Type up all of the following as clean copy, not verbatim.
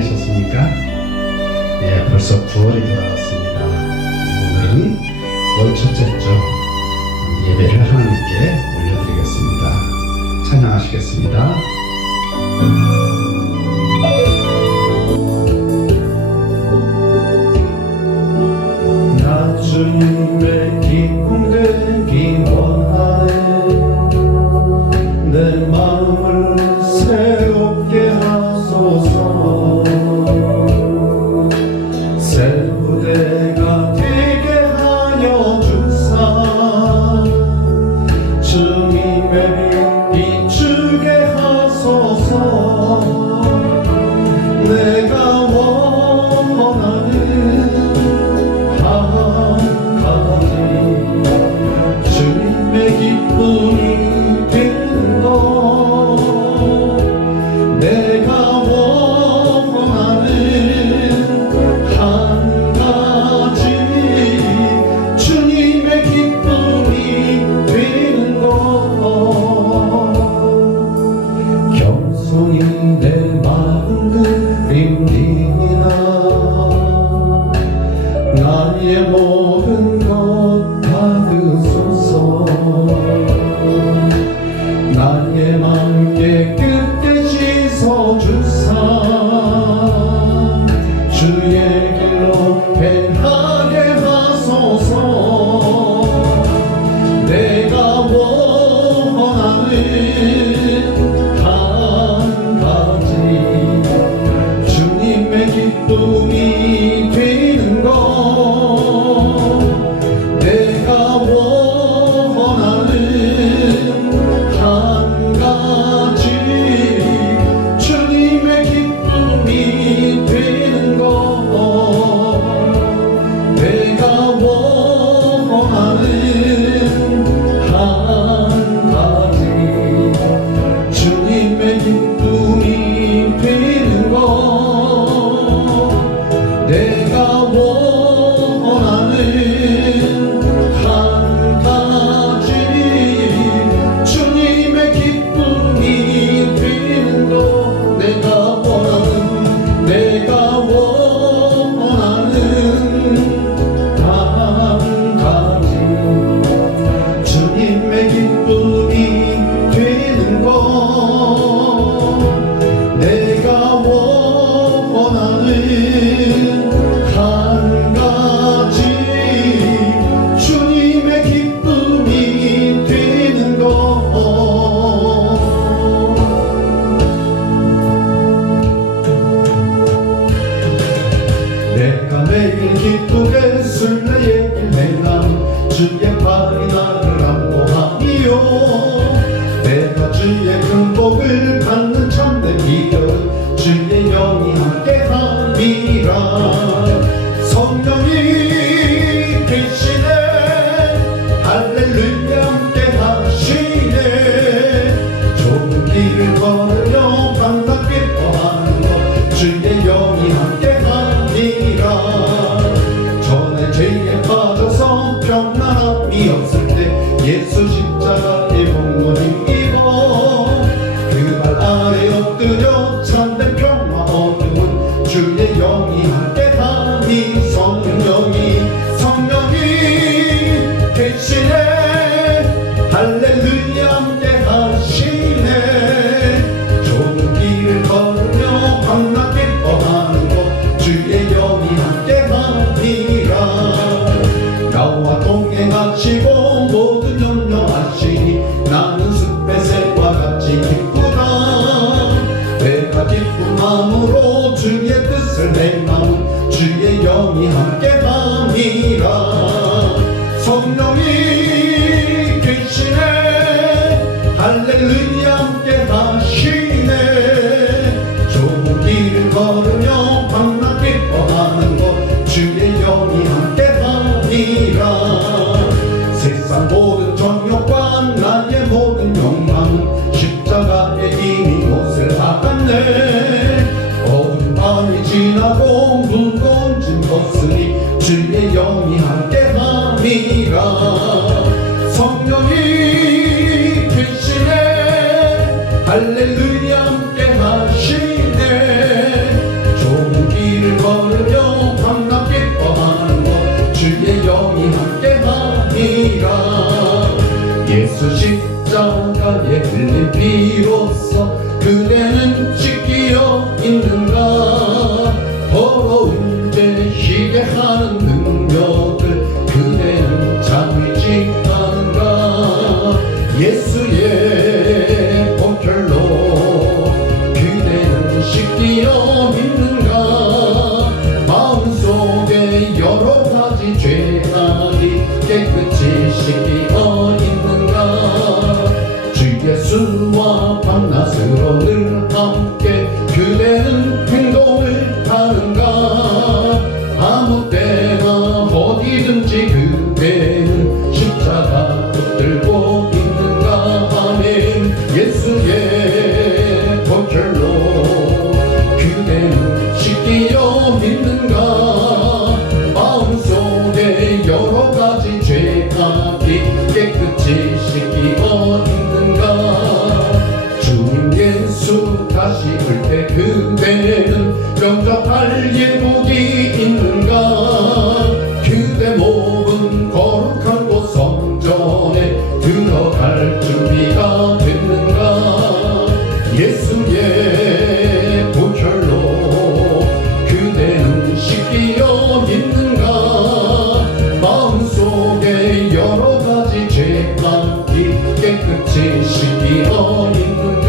지내셨습니까? 네, 벌써 9월이 돌아왔습니다. 오늘은 9월 첫째 주 예배를 하나님께 올려드리겠습니다. 찬양하시겠습니다. 나 주님의 기쁨 되기 원하네. 내 마음을 새롭게 하소서. 새 부대가 되게 하여 주사. 주님의 빛 비추게 하소서. 내가 원하는 한 가지 주님의 기쁨이 되는 것. 내가 원하는 한 가지 주님의 기쁨이 되는 것. 겸손히 내 마음 드립니다. 나의 모든 것 받으소서. 나의 맘 깨끗게 씻어주사. 주의 길로 행하게 하소서. 내가 원하는 한 가지 주님의 기쁨이 되는 것. 내가 원하는 한 가지 주님의 기쁨이 되는 것. 내가 원하는 한 가지 주님의 기쁨이 되는 것. 내가 원하는 한 가지 주님의 기쁨이 되는 것. 내가 원하는 한 가지 주님의 기쁨이 되는 것. 내가 원하는 한 가지 주님의 기쁨이 되는 것. 내가 매일 기쁘게 순례의 길 행함. 주의 팔이 나를 안보하니요. 내가 주의 큰 복을 받는 참된 기적. 주의 영이 함께함이라. 성령이 계시네. 할렐루야 함께하시네. 좁은 길을 걸으며 반갑게 기뻐하는 것. 주의 영이 함께함이라. 전에 죄에 빠져서 평안함이 없을 때 예수 십자가의 복무님 입어 그 발 아래 엎드려 참된 평화 얻음은 주의 영이 함께하니. 성령이 계시네. 할렐루야 함께하시네. 좁은 길을 걸으며 반갑게 기뻐하는 것. 주의 영이 함께하니라. 나와 동행하시고 모든 염려하시니 나는 숲의 새와 같이 기쁘다. 내가 기쁜 마음으로 주의 뜻을 행하면 주의 영이 함께함이라. 성령이 계시네. 할렐루야 함께하시네. 좁은 길을 걸으며 반갑게 기뻐하는 것. 주의 영이 함께함이라. 세상 모든 정욕과 나의 모든 욕망은 십자가에 이미 못을 박았네. 어두운 밤이 지나고 무거운 짐 벗으니 주의 영이 함께함이라. 성령이 계시네. 할렐루야 함께하시네. 영이 함께하니라. 예수 십자가에 흘린 피로써 그대는 씻기어 있는가. 더러운 죄 희게 하는 능력을 그대는 잠시 않은가. 예수의 보혈로 그대는 씻기어 있는가. 마음속에 여러 가지 죄악이 깨끗이 씻기어 있는가. 주 예수와 밤낮으로 늘 함께 그대는 행동을 하는가. 아무 때나 어디든지 그대는 십자가 붙들고 있는가. 아멘. 예수의 보혈로 그대는 씻기어 있는가. 마음속에 여러 가지 죄악이 깨끗이 씻기어 있는가. 주님 예수 다시 올 때 그대는 영접할 예복이 있는가. 그대 몸은 거룩한 곳 성전에 들어갈 준비가 됐는가. 예수의 보혈로 그대는 씻기어 있는가. 마음속에 여러 가지 죄악이 깨끗이 씻기어 있는가.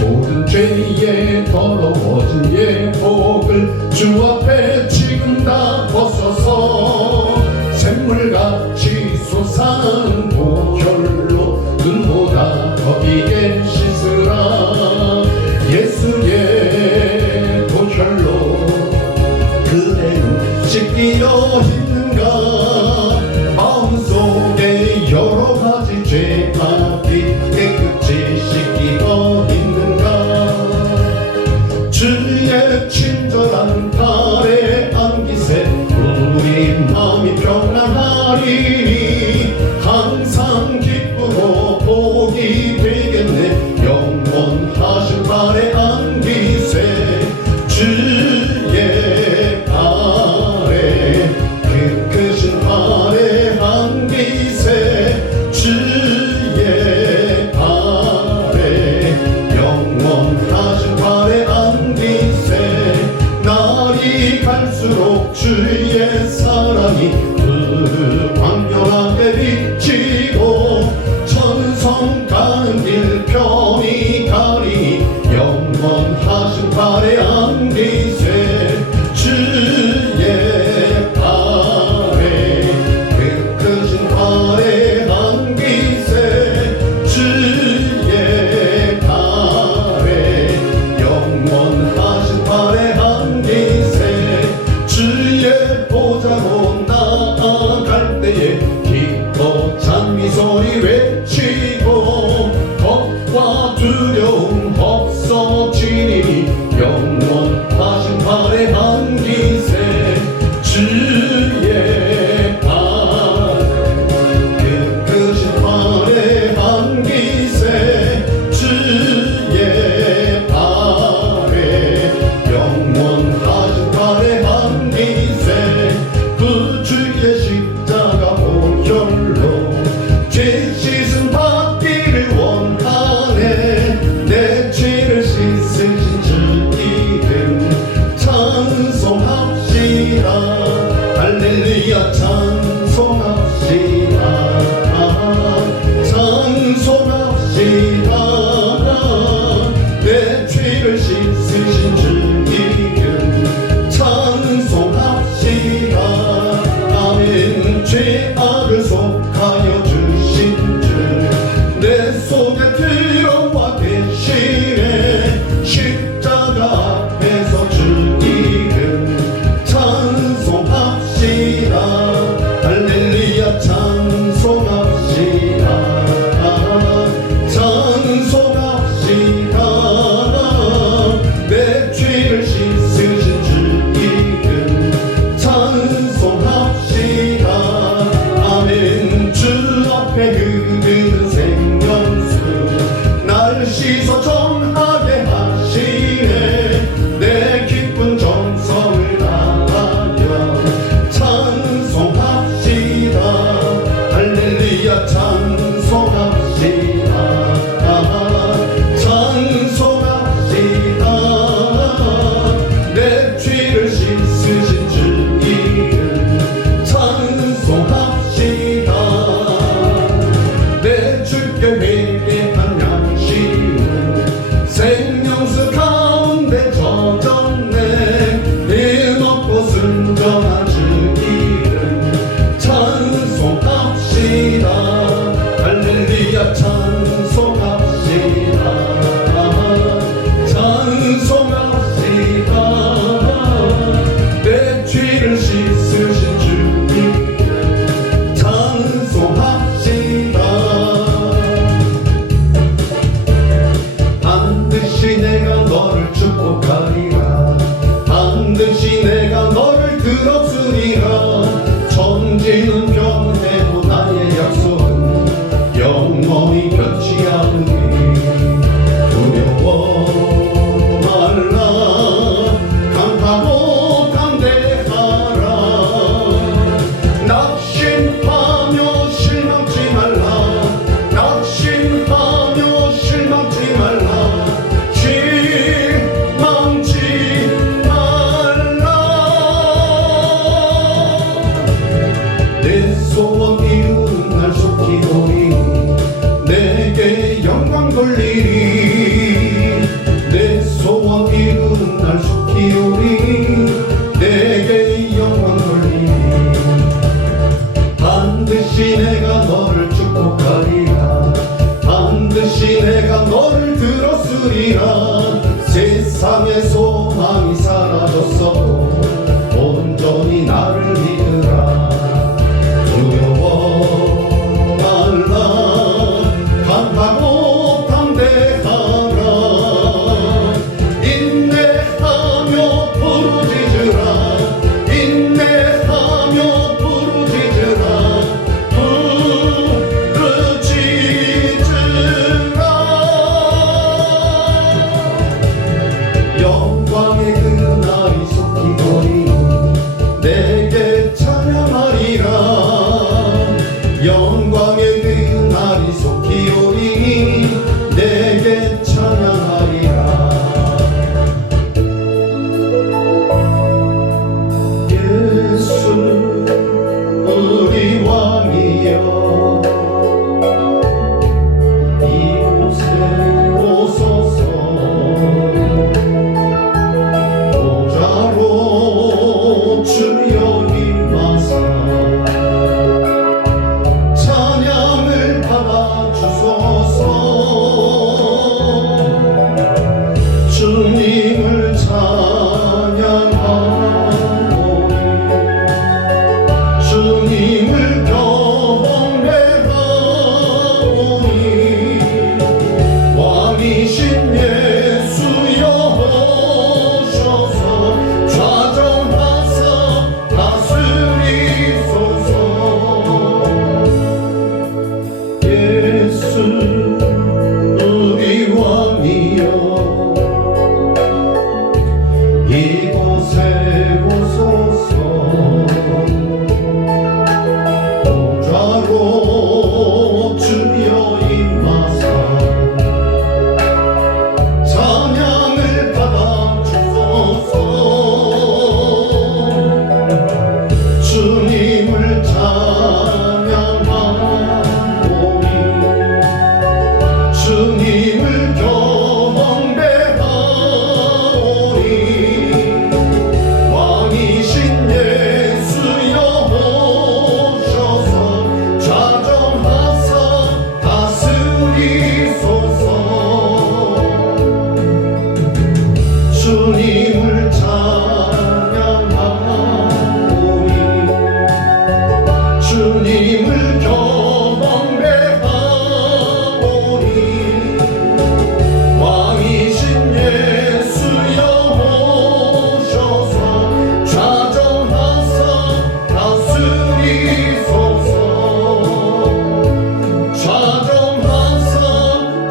모든 죄에 더러워진 예복을 주 앞에 지금 다 벗어서 샘물같이 솟아나는 보혈로 눈보다 더 비게 씻으라. 예수의 보혈로 그대는 씻기어 있는가. 마음속에 여러 가지 죄악이 깨끗이 씻기어 있는가. 주의 친절한 발에 안기세 우리 마음이 평안하리니. 항상 기쁘고 복이 되겠네. 영원하신 발에 안기세. 주의 발에 그 크신 발에 안기세. 주의 발에 영원하신 발에 안기세. 날이 갈수록 주의 사랑이 광명하게 비치고 천성 가는 길 편히 가리니. 영원하신 발에 안기세. 주의 발에 그 크신 발에 안기세. 주의 발에 영원하신 발에 안기세. 주의 보좌로 나아갈 때에 기뻐 찬미소리 외치고 겁과 두려움 없어지니. 영원하신 발에 안기세. 주의 발 그 크신 발에 안기세. 주의 발에 영원하신 발에 안기세. 그 주의 십자가 보혈로 죄 씻음 받기를 원하네. 내 죄를 씻으신 주 이름 찬송합시다. 할렐루야 찬송합시다. 찬송합시다. 내 죄를 씻으신 주 이름 찬송합시다. 아멘. 죄악을 속하여 주신 주 내 속에 들어와 계시네. 십자가 앞에서 주 이름 찬송합시다. 천지는 변해도 나의 약속은 영원히 변치 않으니 두려워 말라 강하고 담대하라 낙심하며 실망치 말라 낙심하며 실망치 말라 실망치 말라 내 소원 이루는 날 속히 오리 내게 영광 돌리리 내 소원 이루는 날 속히 오리 내게 영광 돌리리 반드시 내가 너를 축복하리라 반드시 내가 너를 들었으리라 세상의 소망이 사라졌어도 온전히 나를 믿으라 두려워 말라 강하고 담대하라 인내하며 부르짖으라 인내하며 부르짖으라 부르짖으라 영광의 그날이 속히 오리 내게 찬양하리라 영광의 그날이 속히 오리 내게 찬양하리라 예수 우리 왕이여 이곳에 오소서 보좌로 주여 임하사 찬양을 받아주소서 주님을 찬양하오니 주님을 경배하오니 왕이신 예수여 오셔서 좌정하사 다스리소서 예수 우리 왕이여 이곳에 오소서 보좌로 주여 임하사 찬양을 받아주소서 주님을 찬양하오니 주님을 경배하오니 왕이신 예수여 오셔서 좌정하사 다스리소서 주님을 찬양하오니 주님을 경배하오니 왕이신 예수여 오셔서 좌정하사 다스리소서 좌정하사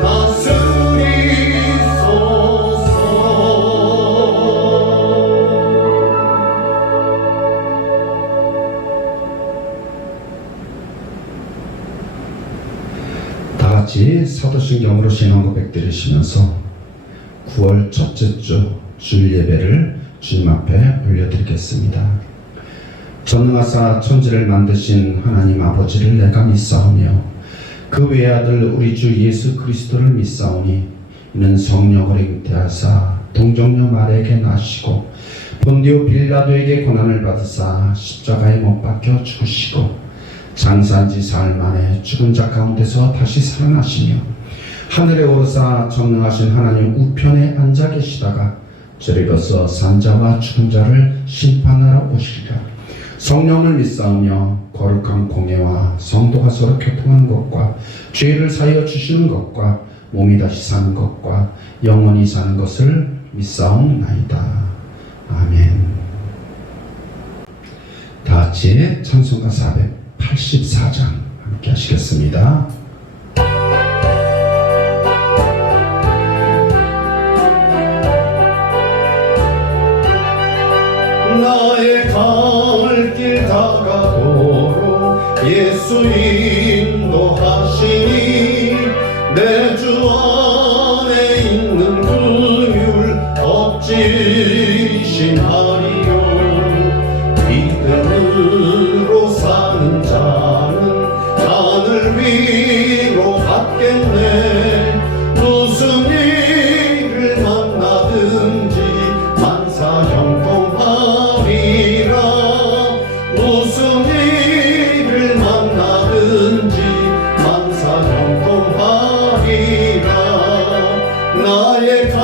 다스리소서 다 같이 사도신경으로 신앙 고백 드리시면서 9월 첫째 주 주일 예배를 주님 앞에 올려드리겠습니다. 전능하사 천지를 만드신 하나님 아버지를 내가 믿사오며 그 외아들 우리 주 예수 그리스도를 믿사오니 이는 성령을 잉태하사 동정녀 마리아에게 나시고 본디오 빌라도에게 고난을 받으사 십자가에 못 박혀 죽으시고 장사한 지 사흘 만에 죽은 자 가운데서 다시 살아나시며 하늘에 오르사 전능하신 하나님 우편에 앉아 계시다가 저리 벗어 산자와 죽은 자를 심판하러 오시리라. 성령을 믿사오며 거룩한 공예와 성도가 서로 교통하는 것과 죄를 사하여 주시는 것과 몸이 다시 사는 것과 영원히 사는 것을 믿사옵나이다. 아멘. 다 다 같이 찬송가 484장 함께 하시겠습니다. 나의 갈 길 다가도록 예수 인도하시니 내 주 안에 있는 긍휼 억지심하리요. 믿음으로 사는 자는 하늘 위로 받겠네. 무슨 일을 만나든지 만사형통하리라. 무슨 일을 만나든지 만사형통하리라. 나의 갈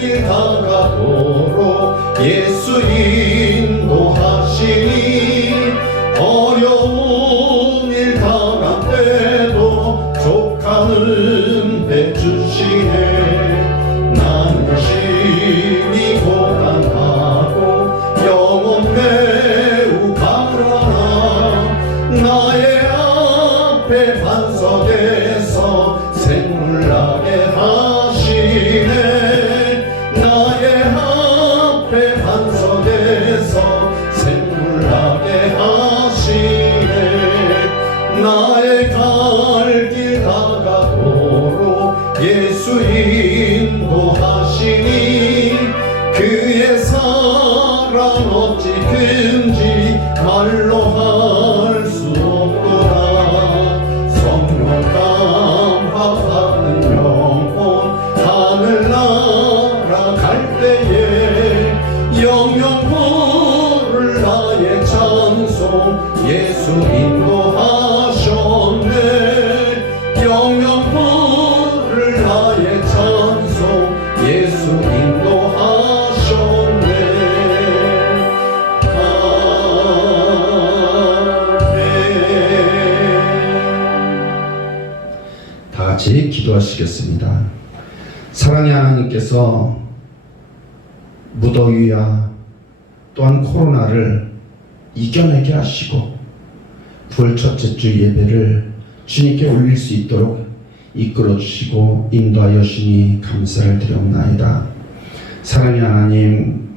길 다가도록 예수 인도하시니 어려운 일 당할 때도 족하는 배 주시네. 나는 심히 고단하고 영혼 매우 가라나. 나의 앞에 반석에서 샘물 나게 하시네. 나의 앞에 반석에서 샘물 나게 하시네. 나의 갈 길 다가도록 예수 인도하시니 그의 사랑 어찌 큰지 말로 할 수 없도다. 성령 감화하는 영혼 하늘나라 갈 때에 영영 부를 나의 찬송 예수 인도하셨네. 영영 부를 나의 찬송 예수 인도하셨네. 아멘. 다 같이 기도하시겠습니다. 사랑의 하나님께서 무더위와 또한 코로나를 이겨내게 하시고 9월 첫째 주 예배를 주님께 올릴 수 있도록 이끌어 주시고 인도하여 주시니 감사를 드리옵나이다. 사랑의 하나님,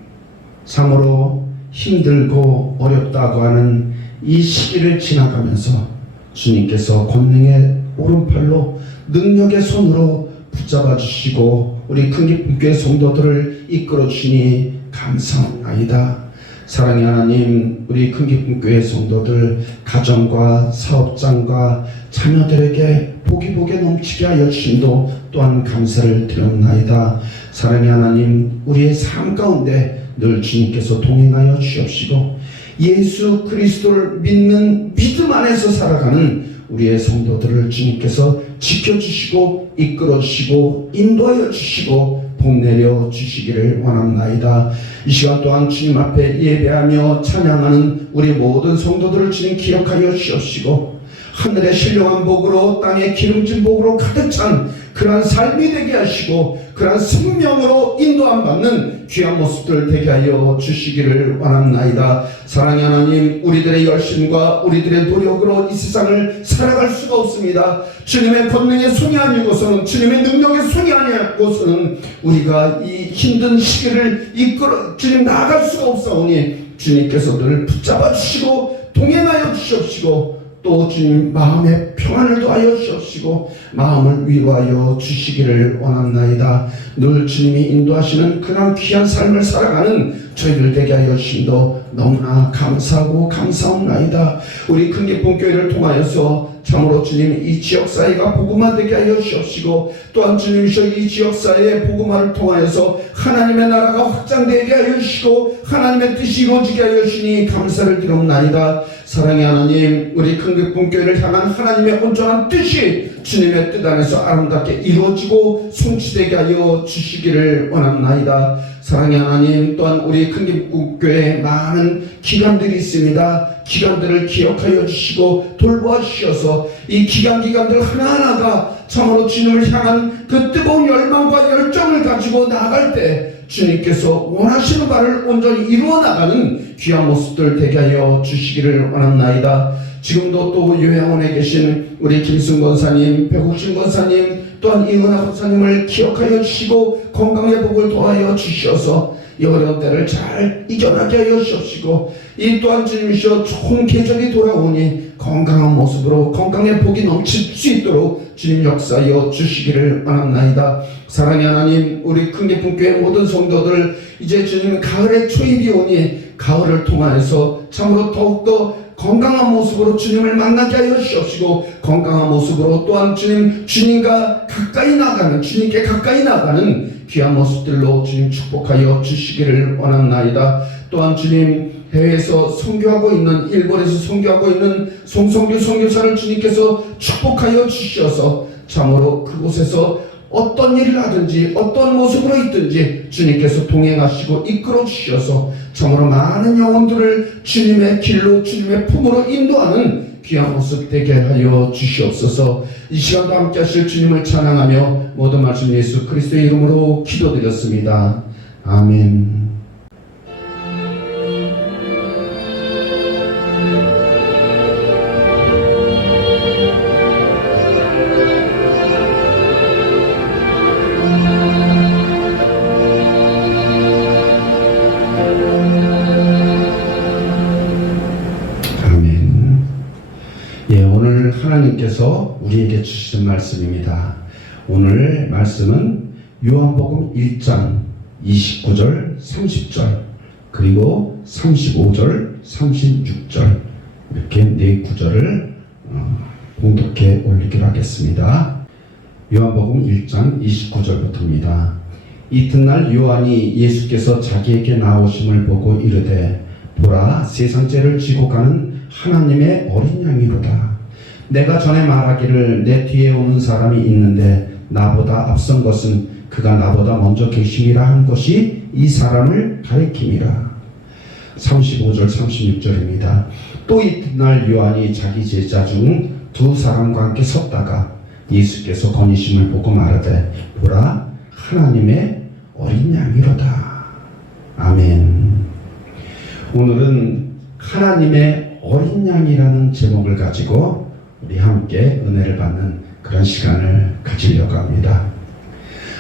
참으로 힘들고 어렵다고 하는 이 시기를 지나가면서 주님께서 권능의 오른팔로 능력의 손으로 붙잡아 주시고 우리 큰기쁨교회 성도들을 이끌어 주시니 감사합니다. 사랑의 하나님, 우리 큰기쁨교회 성도들 가정과 사업장과 자녀들에게 복이 복에 넘치게 하여 주심도 또한 감사를 드렸나이다. 사랑의 하나님, 우리의 삶 가운데 늘 주님께서 동행하여 주옵시고 예수 그리스도를 믿는 믿음 안에서 살아가는 우리의 성도들을 주님께서 지켜주시고 이끌어주시고 인도하여 주시고 복내려 주시기를 원합나이다. 이 시간 또한 주님 앞에 예배하며 찬양하는 우리 모든 성도들을 주님 기억하여 주옵시고 하늘의 신령한 복으로 땅의 기름진 복으로 가득 찬 그러한 삶이 되게 하시고 그러한 생명으로 인도함 받는 귀한 모습들 되게 하여 주시기를 원합나이다. 사랑의 하나님, 우리들의 열심과 우리들의 노력으로 이 세상을 살아갈 수가 없습니다. 주님의 권능의 손이 아니고서는, 주님의 능력의 손이 아니고서는 우리가 이 힘든 시기를 이끌어 주님 나아갈 수가 없사오니 주님께서 늘 붙잡아 주시고 동행하여 주시옵시고 또 주님 마음의 평안을 더하여 주옵시고 마음을 위로하여 주시기를 원합나이다. 늘 주님이 인도하시는 그런 귀한 삶을 살아가는 저희들 되게 하여 주심도 너무나 감사하고 감사합나이다. 우리 큰기쁨교회를 통하여서 참으로 주님 이 지역사회가 복음화 되게 하여 주옵시고 또한 주님이셔 이 지역사회의 복음화를 통하여서 하나님의 나라가 확장되게 하여 주시고 하나님의 뜻이 이루어지게 하여 주시니 감사를 드리옵나이다. 사랑의 하나님, 우리 큰기쁨교회를 향한 하나님의 온전한 뜻이 주님의 뜻 안에서 아름답게 이루어지고 성취되게 하여 주시기를 원합나이다. 사랑의 하나님, 또한 우리 큰기쁨교회에 많은 기관들이 있습니다. 기관들을 기억하여 주시고 돌보아 주셔서 이 기관들 하나하나가 참으로 주님을 향한 그 뜨거운 열망과 열정을 가지고 나아갈 때 주님께서 원하시는 바를 온전히 이루어 나가는 귀한 모습들 되게 하여 주시기를 원합나이다. 지금도 또 요양원에 계신 우리 김승 권사님, 백옥진 권사님, 또한 이은하 권사님을 기억하여 주시고 건강의 복을 더하여 주시어서 이 어려운 때를 잘 이겨나게 하여 주시옵시고, 이 또한 주님이시여 좋은 계절이 돌아오니 건강한 모습으로 건강의 복이 넘칠 수 있도록 주님 역사하여 주시기를 원합나이다. 사랑의 하나님, 우리 큰기쁨교회 모든 성도들, 이제 주님 가을의 초입이 오니 가을을 통하여서 참으로 더욱더 건강한 모습으로 주님을 만나게 하여 주시옵시고, 건강한 모습으로 또한 주님과 가까이 나가는, 주님께 가까이 나가는 귀한 모습들로 주님 축복하여 주시기를 원합나이다. 또한 주님 해외에서 선교하고 있는, 일본에서 선교하고 있는 송성규 선교사를 주님께서 축복하여 주시어서 참으로 그곳에서 어떤 일을 하든지 어떤 모습으로 있든지 주님께서 동행하시고 이끌어 주셔서 참으로 많은 영혼들을 주님의 길로, 주님의 품으로 인도하는 귀한 모습 되게 하여 주시옵소서. 이 시간도 함께 하실 주님을 찬양하며 모든 말씀 예수 그리스도의 이름으로 기도드렸습니다. 아멘. 오늘 하나님께서 우리에게 주시는 말씀입니다. 오늘 말씀은 요한복음 1장 29절, 30절, 그리고 35절, 36절 이렇게 네 구절을 봉독해 올리기로 하겠습니다. 요한복음 1장 29절부터입니다. 이튿날 요한이 예수께서 자기에게 나오심을 보고 이르되, 보라, 세상 죄를 지고 가는 하나님의 어린 양이로다. 내가 전에 말하기를 내 뒤에 오는 사람이 있는데 나보다 앞선 것은 그가 나보다 먼저 계심이라 한 것이 이 사람을 가리킴이라. 35절 36절입니다. 또 이튿날 요한이 자기 제자 중 두 사람과 함께 섰다가 예수께서 거니심을 보고 말하되, 보라, 하나님의 어린 양이로다. 아멘. 오늘은 하나님의 어린 양이라는 제목을 가지고 우리 함께 은혜를 받는 그런 시간을 가지려고 합니다.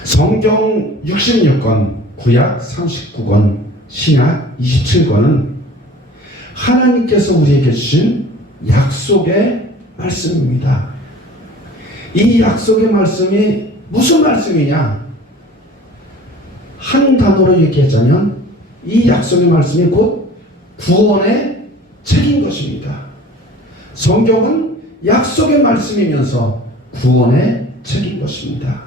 성경 66권, 구약 39권, 신약 27권은 하나님께서 우리에게 주신 약속의 말씀입니다. 이 약속의 말씀이 무슨 말씀이냐? 한 단어로 얘기하자면 이 약속의 말씀이 곧 구원의 책인 것입니다. 성경은 약속의 말씀이면서 구원의 책인 것입니다.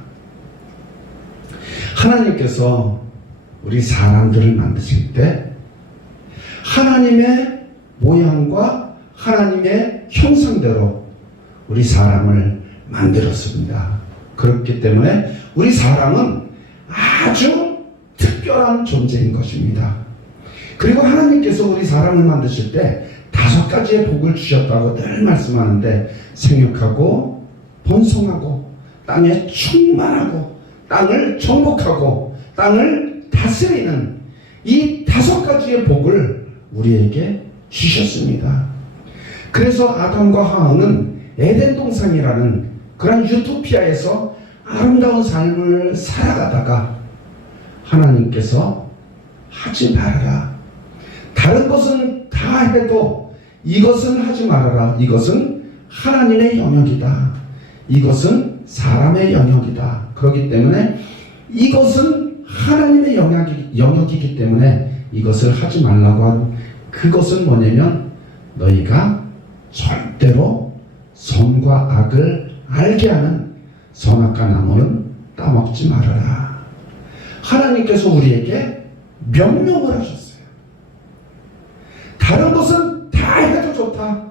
하나님께서 우리 사람들을 만드실 때 하나님의 모양과 하나님의 형상대로 우리 사람을 만들었습니다. 그렇기 때문에 우리 사람은 아주 특별한 존재인 것입니다. 그리고 하나님께서 우리 사람을 만드실 때 5가지의 복을 주셨다고 늘 말씀하는데, 생육하고 번성하고 땅에 충만하고 땅을 정복하고 땅을 다스리는 이 5가지의 복을 우리에게 주셨습니다. 그래서 아담과 하와는 에덴 동산이라는 그런 유토피아에서 아름다운 삶을 살아가다가 하나님께서 하지 말아라, 다른 것은 다 해도 이것은 하지 말아라, 이것은 하나님의 영역이다, 이것은 사람의 영역이다, 그렇기 때문에 이것은 하나님의 영역이기 때문에 이것을 하지 말라고 한 그것은 뭐냐면, 너희가 절대로 선과 악을 알게 하는 선악과 나무는 따먹지 말아라. 하나님께서 우리에게 명령을 하셨어요. 다른 것은 다 해도 좋다.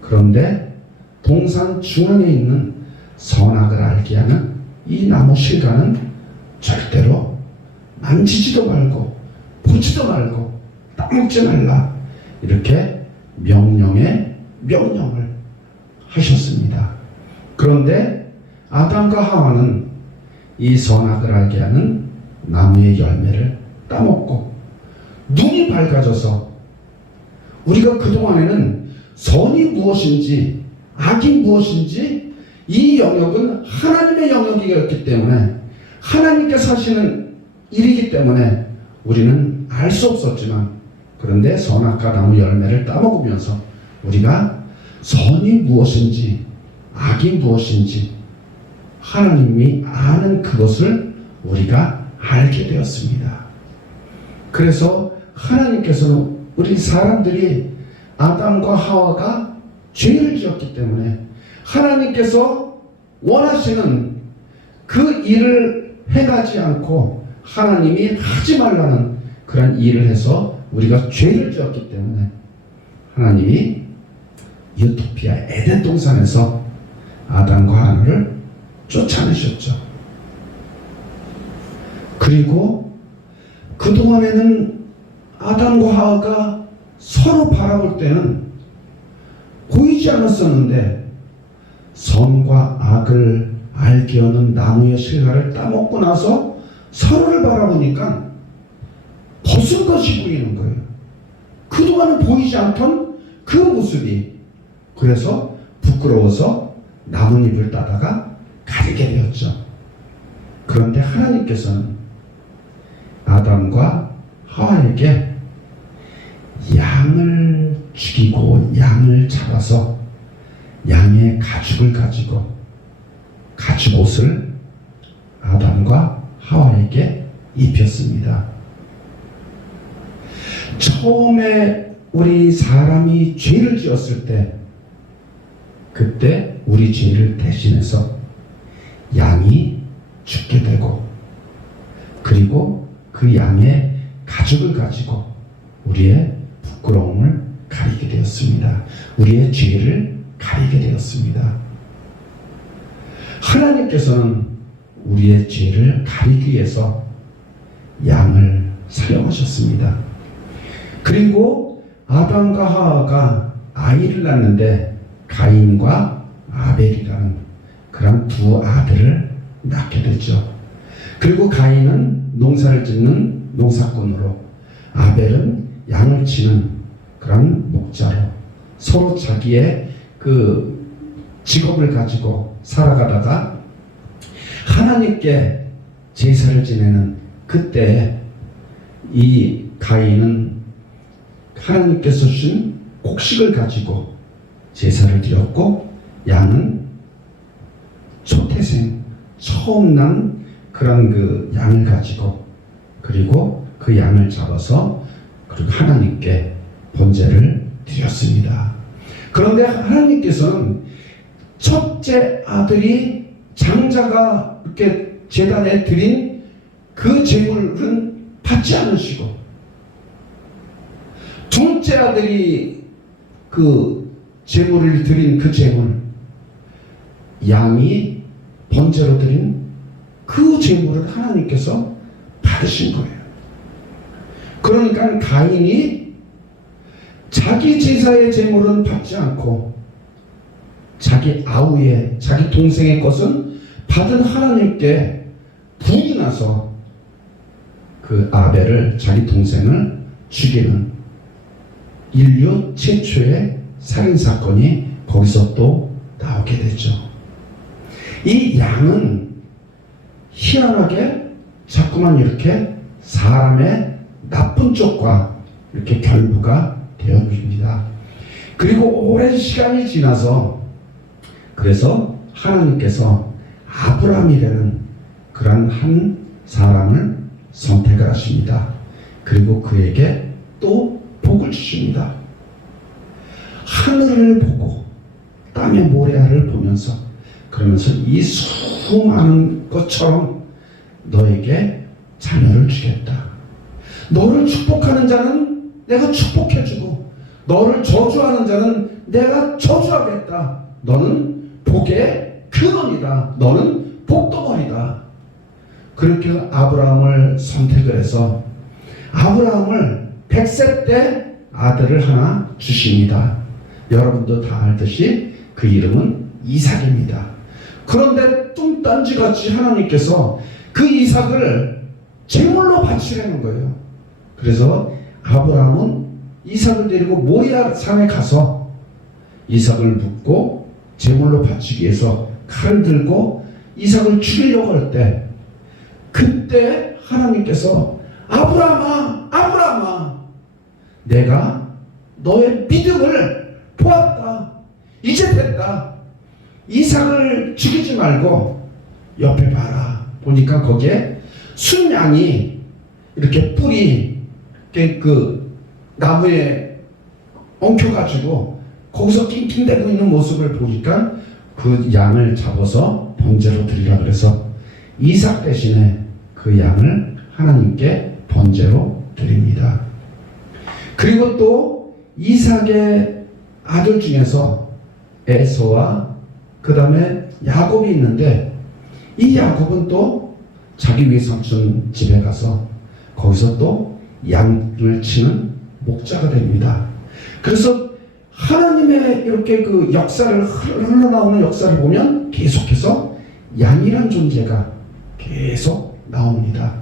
그런데 동산 중앙에 있는 선악을 알게 하는 이 나무 실과는 절대로 만지지도 말고 보지도 말고 따먹지 말라. 이렇게 명령을 하셨습니다. 그런데 아담과 하와는 이 선악을 알게 하는 나무의 열매를 따먹고 눈이 밝아져서 우리가 그동안에는 선이 무엇인지 악이 무엇인지 이 영역은 하나님의 영역이었기 때문에 하나님께서 하시는 일이기 때문에 우리는 알 수 없었지만, 그런데 선악과 나무 열매를 따먹으면서 우리가 선이 무엇인지 악이 무엇인지 하나님이 아는 그것을 우리가 알게 되었습니다. 그래서 하나님께서는 우리 사람들이 아담과 하와가 죄를 지었기 때문에 하나님께서 원하시는 그 일을 행하지 않고 하나님이 하지 말라는 그런 일을 해서 우리가 죄를 지었기 때문에 하나님이 유토피아 에덴 동산에서 아담과 하와를 쫓아내셨죠. 그리고 그동안에는 아담과 하와가 서로 바라볼 때는 보이지 않았었는데 선과 악을 알게 하는 나무의 실과를 따먹고 나서 서로를 바라보니까 벗은 것이 보이는 거예요. 그동안은 보이지 않던 그 모습이. 그래서 부끄러워서 나뭇잎을 따다가 가리게 되었죠. 그런데 하나님께서는 아담과 하와에게 양을 죽이고 양을 잡아서 양의 가죽을 가지고 가죽 옷을 아담과 하와에게 입혔습니다. 처음에 우리 사람이 죄를 지었을 때, 그때 우리 죄를 대신해서 양이 죽게 되고, 그리고 그 양의 가죽을 가지고 우리의 부끄러움을 가리게 되었습니다. 우리의 죄를 가리게 되었습니다. 하나님께서는 우리의 죄를 가리기 위해서 양을 사용하셨습니다. 그리고 아담과 하와가 아이를 낳는데 가인과 아벨이라는 그런 두 아들을 낳게 되죠. 그리고 가인은 농사를 짓는 농사꾼으로, 아벨은 양을 치는 그런 목자로 서로 자기의 그 직업을 가지고 살아가다가 하나님께 제사를 지내는 그때 이 가인은 하나님께서 주신 곡식을 가지고 제사를 드렸고, 양은 초태생 처음 난 그런 그 양을 가지고, 그리고 그 양을 잡아서 그리고 하나님께 번제를 드렸습니다. 그런데 하나님께서는 첫째 아들이 장자가 이렇게 제단에 드린 그 제물은 받지 않으시고, 둘째 아들이 그 제물을 드린 그 제물, 양이 번제로 드린 그 제물을 하나님께서 받으신 거예요. 그러니까 가인이 자기 제사의 제물은 받지 않고 자기 아우의, 자기 동생의 것은 받은 하나님께 분이 나서 그 아벨을, 자기 동생을 죽이는 인류 최초의 살인사건이 거기서 또 나오게 되죠. 이 양은 희한하게 자꾸만 이렇게 사람의 나쁜 쪽과 이렇게 결부가 되어집니다. 그리고 오랜 시간이 지나서, 그래서 하나님께서 아브라함이라는 그런 한 사람을 선택을 하십니다. 그리고 그에게 또 복을 주십니다. 하늘을 보고 땅의 모래알을 보면서, 그러면서 이 수많은 것처럼 너에게 자녀를 주겠다. 너를 축복하는 자는 내가 축복해주고, 너를 저주하는 자는 내가 저주하겠다. 너는 복의 근원이다. 너는 복덩어리다. 그렇게 아브라함을 선택을 해서 아브라함을 100세 때 아들을 하나 주십니다. 여러분도 다 알듯이 그 이름은 이삭입니다. 그런데 뚱딴지같이 하나님께서 그 이삭을 제물로 바치라는 거예요. 그래서 아브라함은 이삭을 데리고 모리아 산에 가서 이삭을 묶고 제물로 바치기 위해서 칼을 들고 이삭을 죽이려고 할 때, 그때 하나님께서 아브라함아, 아브라함아, 내가 너의 믿음을 보았다. 이제 됐다. 이삭을 죽이지 말고 옆에 봐라. 보니까 거기에 순양이 이렇게 뿔이 그 나무에 엉켜가지고 거기서 낑낑대고 있는 모습을 보니까 그 양을 잡아서 번제로 드리라 그래서 이삭 대신에 그 양을 하나님께 번제로 드립니다. 그리고 또 이삭의 아들 중에서 에서와 그 다음에 야곱이 있는데, 이 야곱은 또 자기 외삼촌 집에 가서 거기서 또 양을 치는 목자가 됩니다. 그래서 하나님의 이렇게 그 역사를, 흘러나오는 역사를 보면 계속해서 양이란 존재가 계속 나옵니다.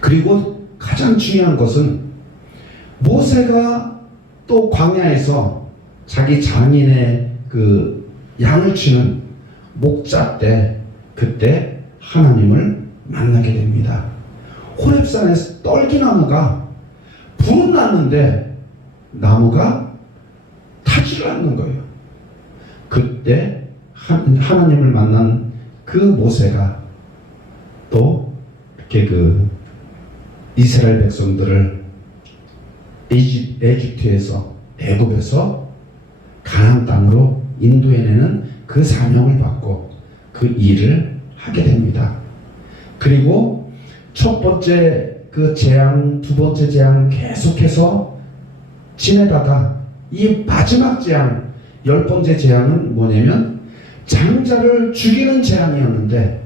그리고 가장 중요한 것은 모세가 또 광야에서 자기 장인의 그 양을 치는 목자 때, 그때 하나님을 만나게 됩니다. 호렙산에서 떨기나무가 불은 났는데 나무가 타지를 않는 거예요. 그때 하나님을 만난 그 모세가 또 이렇게 그 이스라엘 백성들을 에집트에서, 애굽에서 가나안 땅으로 인도해내는 그 사명을 받고 그 일을 하게 됩니다. 그리고 첫 번째 그 재앙, 두 번째 재앙 계속해서 지내다가 이 마지막 재앙, 10번째 재앙은 뭐냐면 장자를 죽이는 재앙이었는데,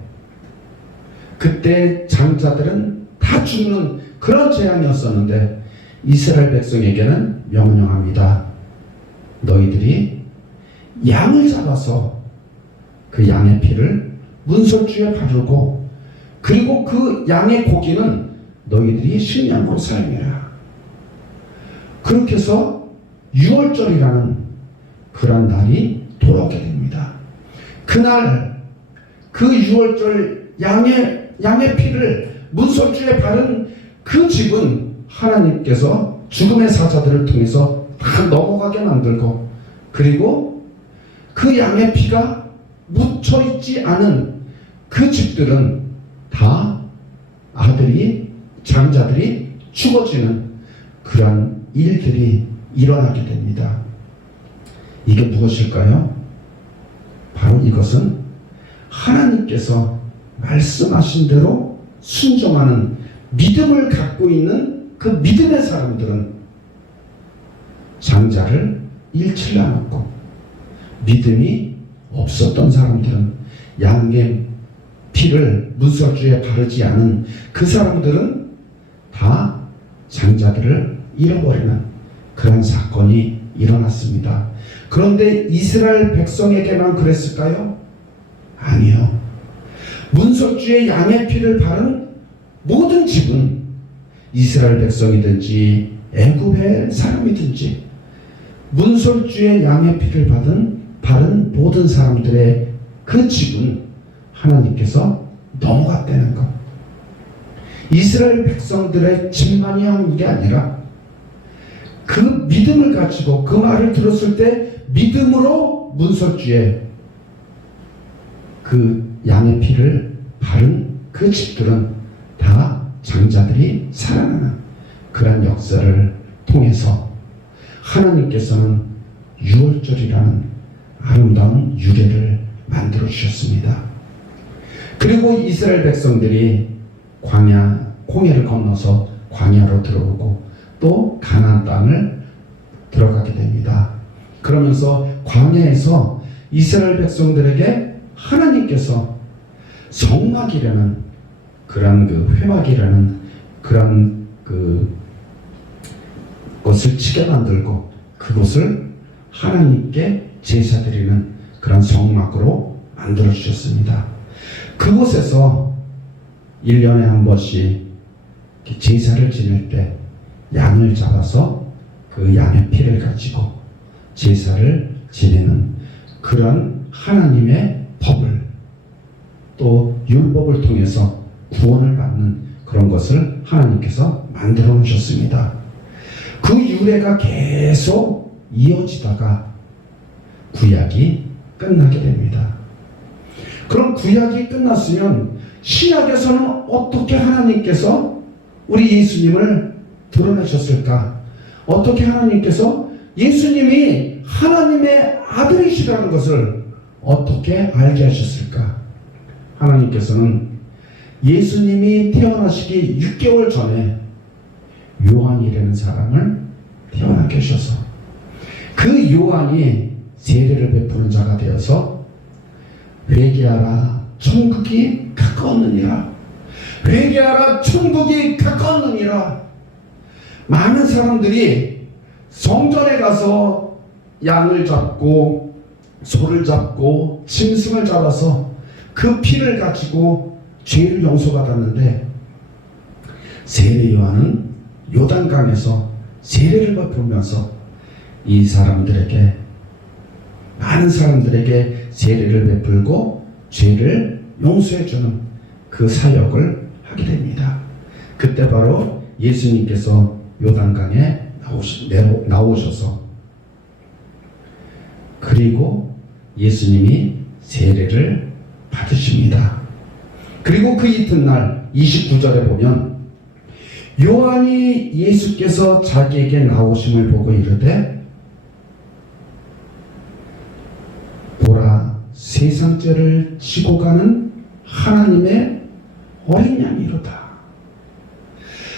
그때 장자들은 다 죽는 그런 재앙이었었는데 이스라엘 백성에게는 명령합니다. 너희들이 양을 잡아서 그 양의 피를 문설주에 바르고, 그리고 그 양의 고기는 너희들이 식량으로 사용해라. 그렇게 해서 6월절이라는 그런 날이 돌아오게 됩니다. 그날 그 6월절 양의 피를 문설주에 바른 그 집은 하나님께서 죽음의 사자들을 통해서 다 넘어가게 만들고, 그리고 그 양의 피가 묻혀있지 않은 그 집들은 다 아들이, 장자들이 죽어지는 그러한 일들이 일어나게 됩니다. 이게 무엇일까요? 바로 이것은 하나님께서 말씀하신 대로 순종하는 믿음을 갖고 있는 그 믿음의 사람들은 장자를 잃지 않았고, 믿음이 없었던 사람들은, 양의 피를 문설주에 바르지 않은 그 사람들은 다 장자들을 잃어버리는 그런 사건이 일어났습니다. 그런데 이스라엘 백성에게만 그랬을까요? 아니요. 문설주에 양의 피를 바른 모든 집은 이스라엘 백성이든지 애굽의 사람이든지 문설주에 양의 피를 바른 모든 사람들의 그 집은 하나님께서 넘어갔다는 것. 이스라엘 백성들의 집만이 한 게 아니라 그 믿음을 가지고 그 말을 들었을 때 믿음으로 문설주에 그 양의 피를 바른 그 집들은 다 장자들이 살아나는 그런 역사를 통해서 하나님께서는 6월절이라는 아름다운 유래를 만들어 주셨습니다. 그리고 이스라엘 백성들이 홍해를 건너서 광야로 들어오고 또 가나안 땅을 들어가게 됩니다. 그러면서 광야에서 이스라엘 백성들에게 하나님께서 성막이라는 그런 회막이라는 그런 것을 치게 만들고 그것을 하나님께 제사 드리는 그런 성막으로 만들어 주셨습니다. 그곳에서 1년에 한 번씩 제사를 지낼 때 양을 잡아서 그 양의 피를 가지고 제사를 지내는 그런 하나님의 법을, 또 율법을 통해서 구원을 받는 그런 것을 하나님께서 만들어 놓으셨습니다. 그 유래가 계속 이어지다가 구약이 끝나게 됩니다. 그럼 구약이 끝났으면 신약에서는 어떻게 하나님께서 우리 예수님을 드러내셨을까? 어떻게 하나님께서 예수님이 하나님의 아들이시라는 것을 어떻게 알게 하셨을까? 하나님께서는 예수님이 태어나시기 6개월 전에 요한이라는 사람을 태어나게 하셔서 그 요한이 세례를 베푸는 자가 되어서 회개하라 천국이 가까웠느니라, 회개하라 천국이 가까웠느니라. 많은 사람들이 성전에 가서 양을 잡고 소를 잡고 짐승을 잡아서 그 피를 가지고 죄를 용서받았는데, 세례 요한은 요단강에서 세례를 베푸면서 이 사람들에게, 많은 사람들에게 세례를 베풀고 죄를 용서해주는 그 사역을 하게 됩니다. 그때 바로 예수님께서 요단강에 나오셔서, 그리고 예수님이 세례를 받으십니다. 그리고 그 이튿날 29절에 보면 요한이 예수께서 자기에게 나오심을 보고 이르되 보라, 세상 죄를 지고 가는 하나님의 어린 양이로다.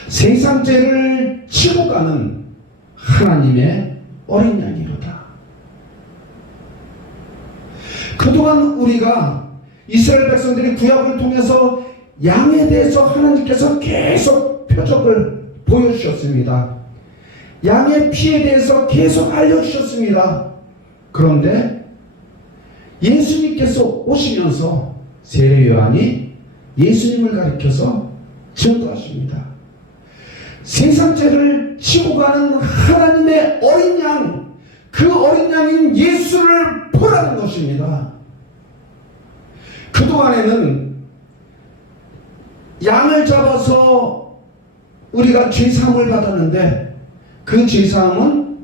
세상 죄를 지고 가는 하나님의 어린 양이로다. 그동안 우리가 이스라엘 백성들이 구약을 통해서 양에 대해서 하나님께서 계속 표적을 보여주셨습니다. 양의 피에 대해서 계속 알려주셨습니다. 그런데 예수님께서 오시면서 세례 요한이 예수님을 가리켜서 증거하십니다. 세상 죄를 지고 가는 하나님의 어린 양, 그 어린 양인 예수를 보라는 것입니다. 그동안에는 양을 잡아서 우리가 죄사함을 받았는데, 그 죄사함은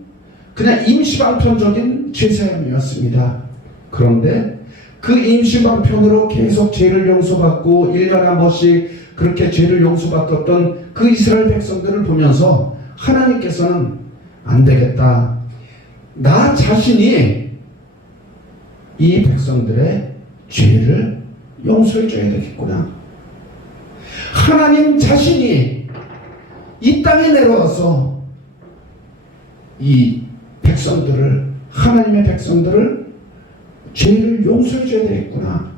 그냥 임시방편적인 죄사함이었습니다. 그런데 그 임시방편으로 계속 죄를 용서받고 1년에 한 번씩 그렇게 죄를 용서받았던 그 이스라엘 백성들을 보면서 하나님께서는 안 되겠다, 나 자신이 이 백성들의 죄를 용서해 줘야 되겠구나. 하나님 자신이 이 땅에 내려와서 이 백성들을, 하나님의 백성들을 죄를 용서해 줘야 되겠구나.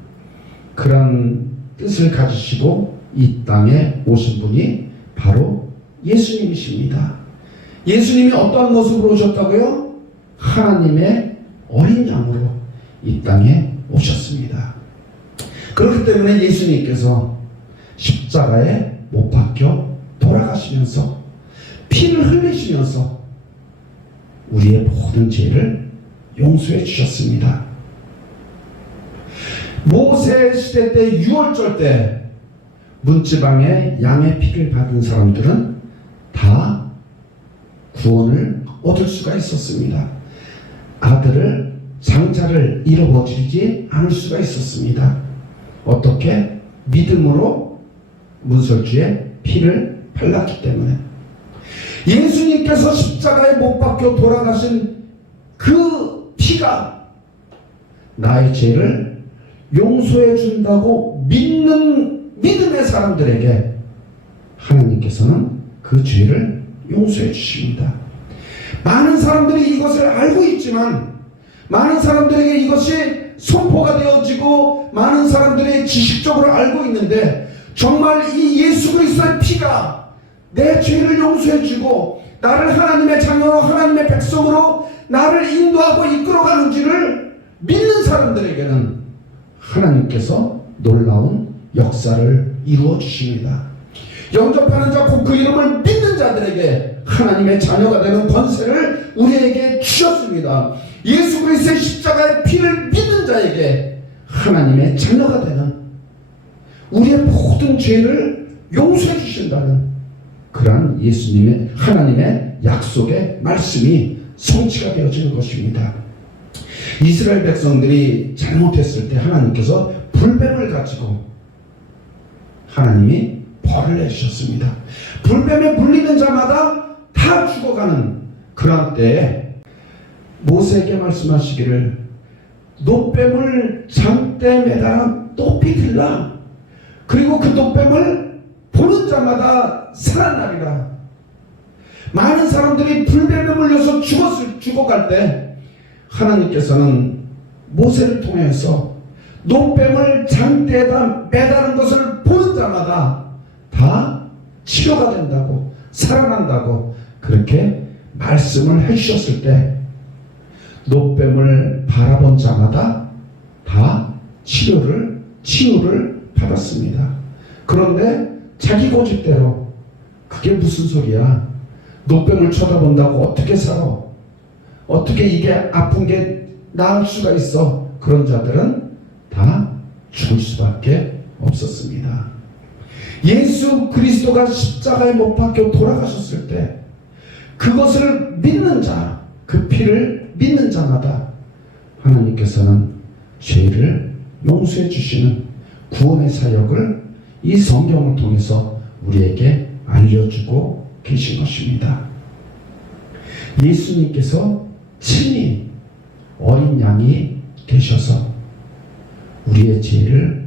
그런 뜻을 가지시고 이 땅에 오신 분이 바로 예수님이십니다. 예수님이 어떠한 모습으로 오셨다고요? 하나님의 어린 양으로 이 땅에 오셨습니다. 그렇기 때문에 예수님께서 십자가에 못 박혀 돌아가시면서 피를 흘리시면서 우리의 모든 죄를 용서해 주셨습니다. 모세 시대 때 유월절 때 문지방에 양의 피를 받은 사람들은 다 구원을 얻을 수가 있었습니다. 아들을, 장자를 잃어버리지 않을 수가 있었습니다. 어떻게? 믿음으로 문설주에 피를 발랐기 때문에. 예수님께서 십자가에 못 박혀 돌아가신 그 피가 나의 죄를 용서해 준다고 믿는 믿음의 사람들에게 하나님께서는 그 죄를 용서해 주십니다. 많은 사람들이 이것을 알고 있지만, 많은 사람들에게 이것이 선포가 되어지고 많은 사람들이 지식적으로 알고 있는데, 정말 이 예수 그리스도의 피가 내 죄를 용서해 주고 나를 하나님의 자녀로, 하나님의 백성으로 나를 인도하고 이끌어가는지를 믿는 사람들에게는 하나님께서 놀라운 역사를 이루어 주십니다. 영접하는 자 곧 그 이름을 믿는 자들에게 하나님의 자녀가 되는 권세를 우리에게 주셨습니다. 예수 그리스도의 십자가의 피를 믿는 자에게 하나님의 자녀가 되는, 우리의 모든 죄를 용서해 주신다는 그러한 예수님의, 하나님의 약속의 말씀이 성취가 되어지는 것입니다. 이스라엘 백성들이 잘못했을 때 하나님께서 불뱀을 가지고 하나님이 벌을 내주셨습니다. 불뱀에 물리는 자마다 다 죽어가는 그런 때에 모세에게 말씀하시기를 놋뱀을 장대에 매달아 높이 들라. 그리고 그 놋뱀을 보는 자마다 살아나리라. 많은 사람들이 불뱀에 물려서 죽어갈 때 하나님께서는 모세를 통해서 놋뱀을 장대에다 매다는 것을 보는 자마다 다 치료가 된다고, 살아난다고 그렇게 말씀을 해주셨을 때 놋뱀을 바라본 자마다 다 치유를 받았습니다. 그런데 자기 고집대로 그게 무슨 소리야? 놋뱀을 쳐다본다고 어떻게 살아? 어떻게 이게 아픈 게 나을 수가 있어? 그런 자들은 다 죽을 수밖에 없었습니다. 예수 그리스도가 십자가에 못 박혀 돌아가셨을 때 그것을 믿는 자, 그 피를 믿는 자마다 하나님께서는 죄를 용서해 주시는 구원의 사역을 이 성경을 통해서 우리에게 알려주고 계신 것입니다. 예수님께서 친히 어린 양이 되셔서 우리의 죄를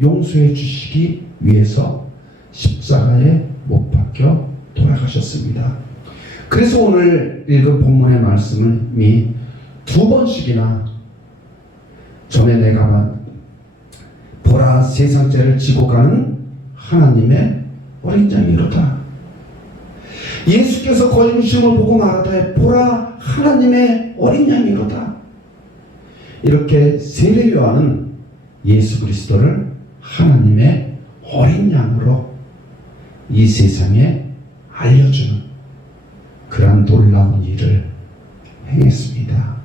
용서해 주시기 위해서 십자가에 못 박혀 돌아가셨습니다. 그래서 오늘 읽은 본문의 말씀이 두 번씩이나 전에 내가 보라 세상 죄를 지고 가는 하나님의 어린 양이로다. 예수께서 거짓말을 보고 말하되 보라 하나님의 어린 양이로다. 이렇게 세례 요한은 예수 그리스도를 하나님의 어린 양으로 이 세상에 알려주는 그러한 놀라운 일을 행했습니다.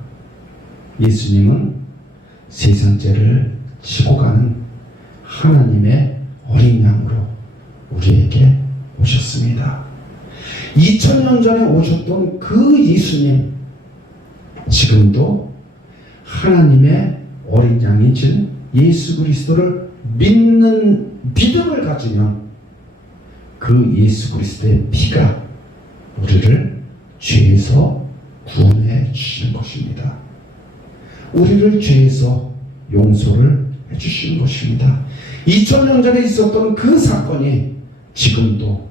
예수님은 세상 죄를 지고 가는 하나님의 어린 양으로 우리에게 오셨습니다. 2000년 전에 오셨던 그 예수님, 지금도 하나님의 어린 양이신 예수 그리스도를 믿는 믿음을 가지면 그 예수 그리스도의 피가 우리를 죄에서 구원해 주시는 것입니다. 우리를 죄에서 용서를 해 주시는 것입니다. 2000년 전에 있었던 그 사건이 지금도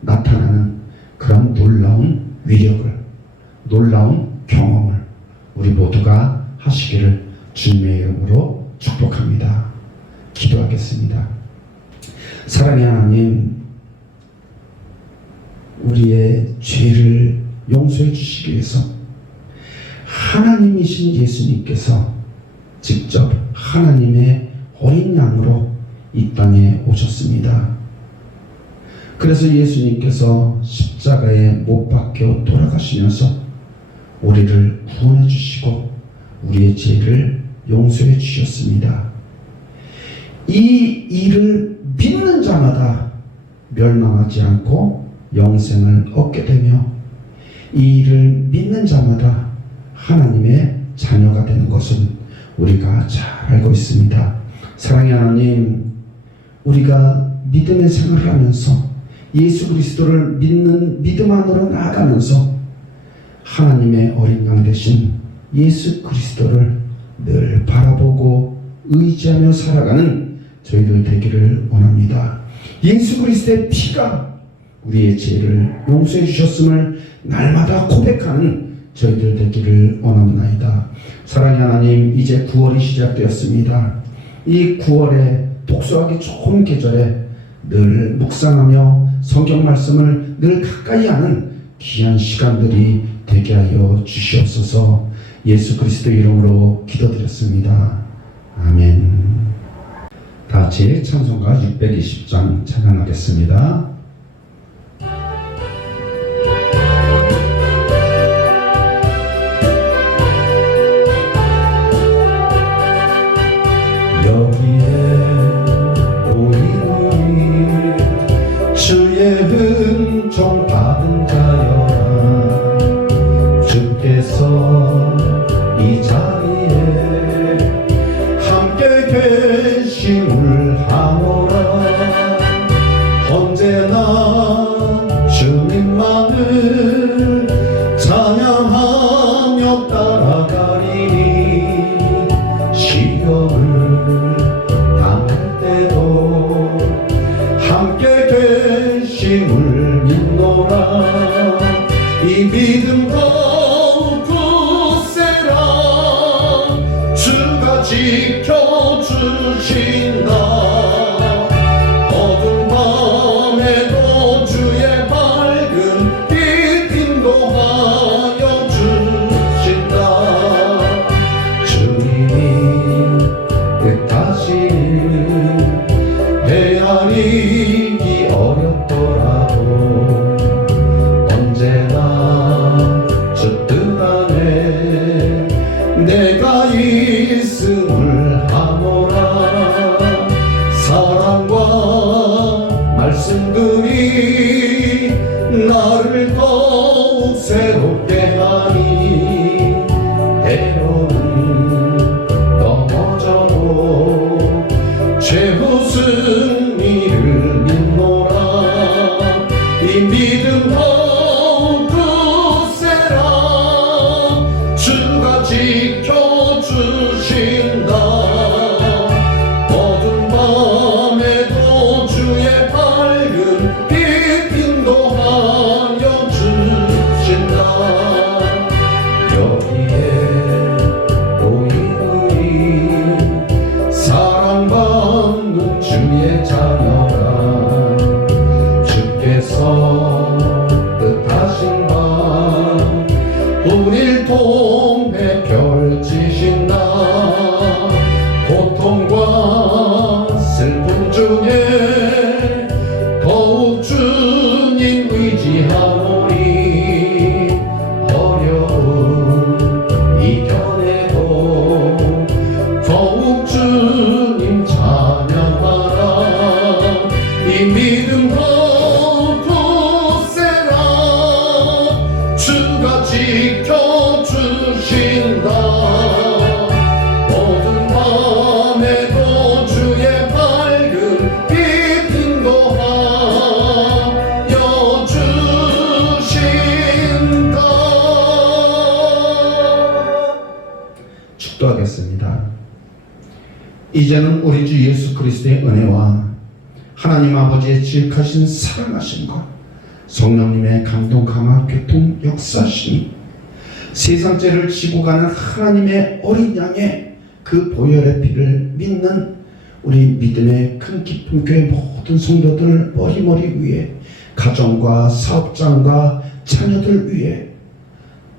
나타나는 그런 놀라운 위력을, 놀라운 경험을 우리 모두가 하시기를 주님의 이름으로 축복합니다. 기도하겠습니다. 사랑의 하나님, 우리의 죄를 용서해 주시기 위해서 하나님이신 예수님께서 직접 하나님의 어린 양으로 이 땅에 오셨습니다. 그래서 예수님께서 십자가에 못 박혀 돌아가시면서 우리를 구원해 주시고 우리의 죄를 용서해 주셨습니다. 이 일을 믿는 자마다 멸망하지 않고 영생을 얻게 되며 이 일을 믿는 자마다 하나님의 자녀가 되는 것은 우리가 잘 알고 있습니다. 사랑의 하나님, 우리가 믿음의 생활을 하면서 예수 그리스도를 믿는 믿음 안으로 나아가면서 하나님의 어린 양 되신 예수 그리스도를 늘 바라보고 의지하며 살아가는 저희들 되기를 원합니다. 예수 그리스도의 피가 우리의 죄를 용서해 주셨음을 날마다 고백하는 저희들 되기를 원합니다. 사랑의 하나님, 이제 9월이 시작되었습니다. 이 9월에 독서하기 좋은 계절에 늘 묵상하며 성경 말씀을 늘 가까이 하는 귀한 시간들이 되게 하여 주시옵소서. 예수 그리스도 이름으로 기도드렸습니다. 아멘. 다 같이 찬송가 620장 찬양하겠습니다. 여기에 우리 주의 은총 받은 자여, 주께서 이 자리에 함께 계심을 하노라. 언제나 주님만을 찬양하며 따라가리니, 시험을 당할 때도 함께 계심을 믿노라. 이 믿음 더욱 굳세라. 주가 지켜주신다. 어두운 밤에도 주의 밝은 빛 인도하여 주신다. 주님이 뜻하시는 헤아리기 어렵더라도 언제나 주 뜻 안에 내가 있음을 하노라. 사랑과 말씀들이 나를 더욱 새롭게 하니, 때로는 넘어져도 최후 승리를 믿노라. 이 믿음 더욱 굳세라. 주가 지켜주신다. 어두운 밤에도 주의 밝은 빛 인도하여 주신다. 여기에 우리 사랑받는 주의 자녀라. 주께서 뜻하신 바 우릴 통해 펼치신다. 고통과 슬픔 중에 더욱 주님 의지하노니, 어려움 이겨내도 더욱 주님 찬양하라. 이 믿음 더욱 굳세라. 주가 지켜주신다. 어두운 밤에도 주의 밝은 빛 인도하여 주신다. 축도하겠습니다. 이제는 우리 주 예수 그리스도의 은혜와 하나님 아버지의 지극하신 사랑하심과 성령님의 감동 감화 교통 역사심이 세상 죄를 지고 가는 하나님의 어린 양의 그 보혈의 피를 믿는 우리 믿음의 큰 깊은 교회 모든 성도들 머리머리 위에, 가정과 사업장과 자녀들 위에,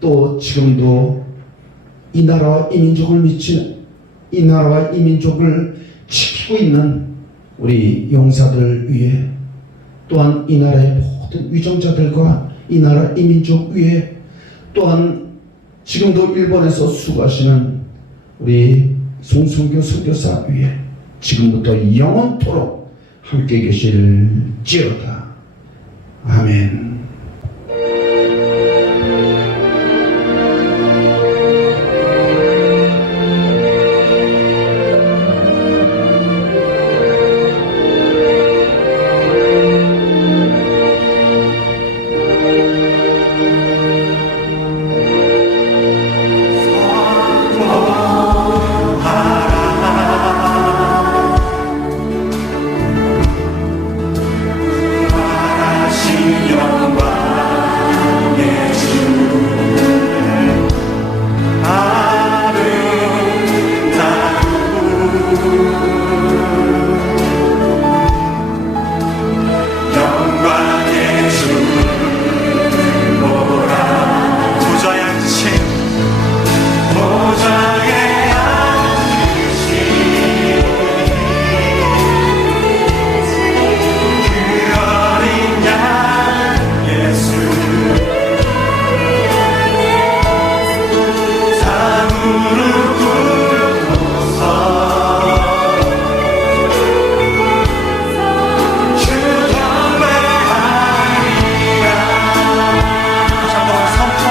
또 지금도 이 나라와 이 민족을 미친, 이 나라와 이 민족을 지키고 있는 우리 용사들 위에, 또한 이 나라의 모든 위정자들과 이 나라 이 민족 위에, 또한 지금도 일본에서 수고하시는 우리 송성교 선교사 위에 지금부터 영원토록 함께 계실지어다. 아멘.